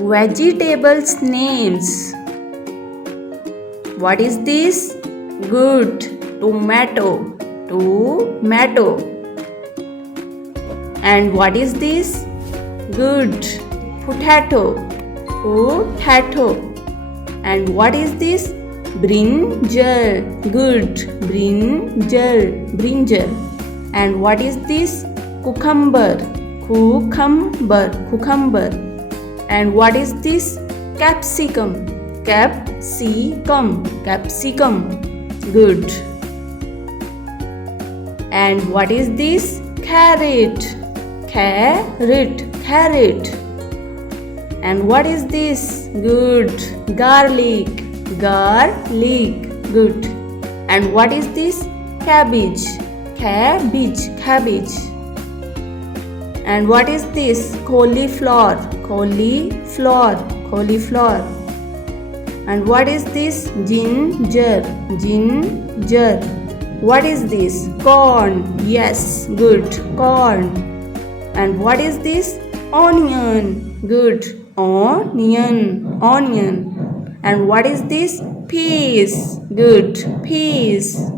Vegetables names. What is this? Good. Tomato. Tomato. And what is this? Good. Potato. Potato. And what is this? Brinjal. Good. Brinjal. Brinjal. And what is this? Cucumber. Cucumber. Cucumber. And what is this? Capsicum. Capsicum. Capsicum. Good. And what is this? Carrot. Carrot. Carrot. And what is this? Good. Garlic. Garlic. Good. And what is this? Cabbage. Cabbage. Cabbage. And what is this? Cauliflower. Cauliflower. Cauliflower. And what is this? Ginger. Ginger. What is this? Corn. Yes, good. Corn. And what is this? Onion. Good. Onion. Onion. And what is this? Peas. Good. Peas.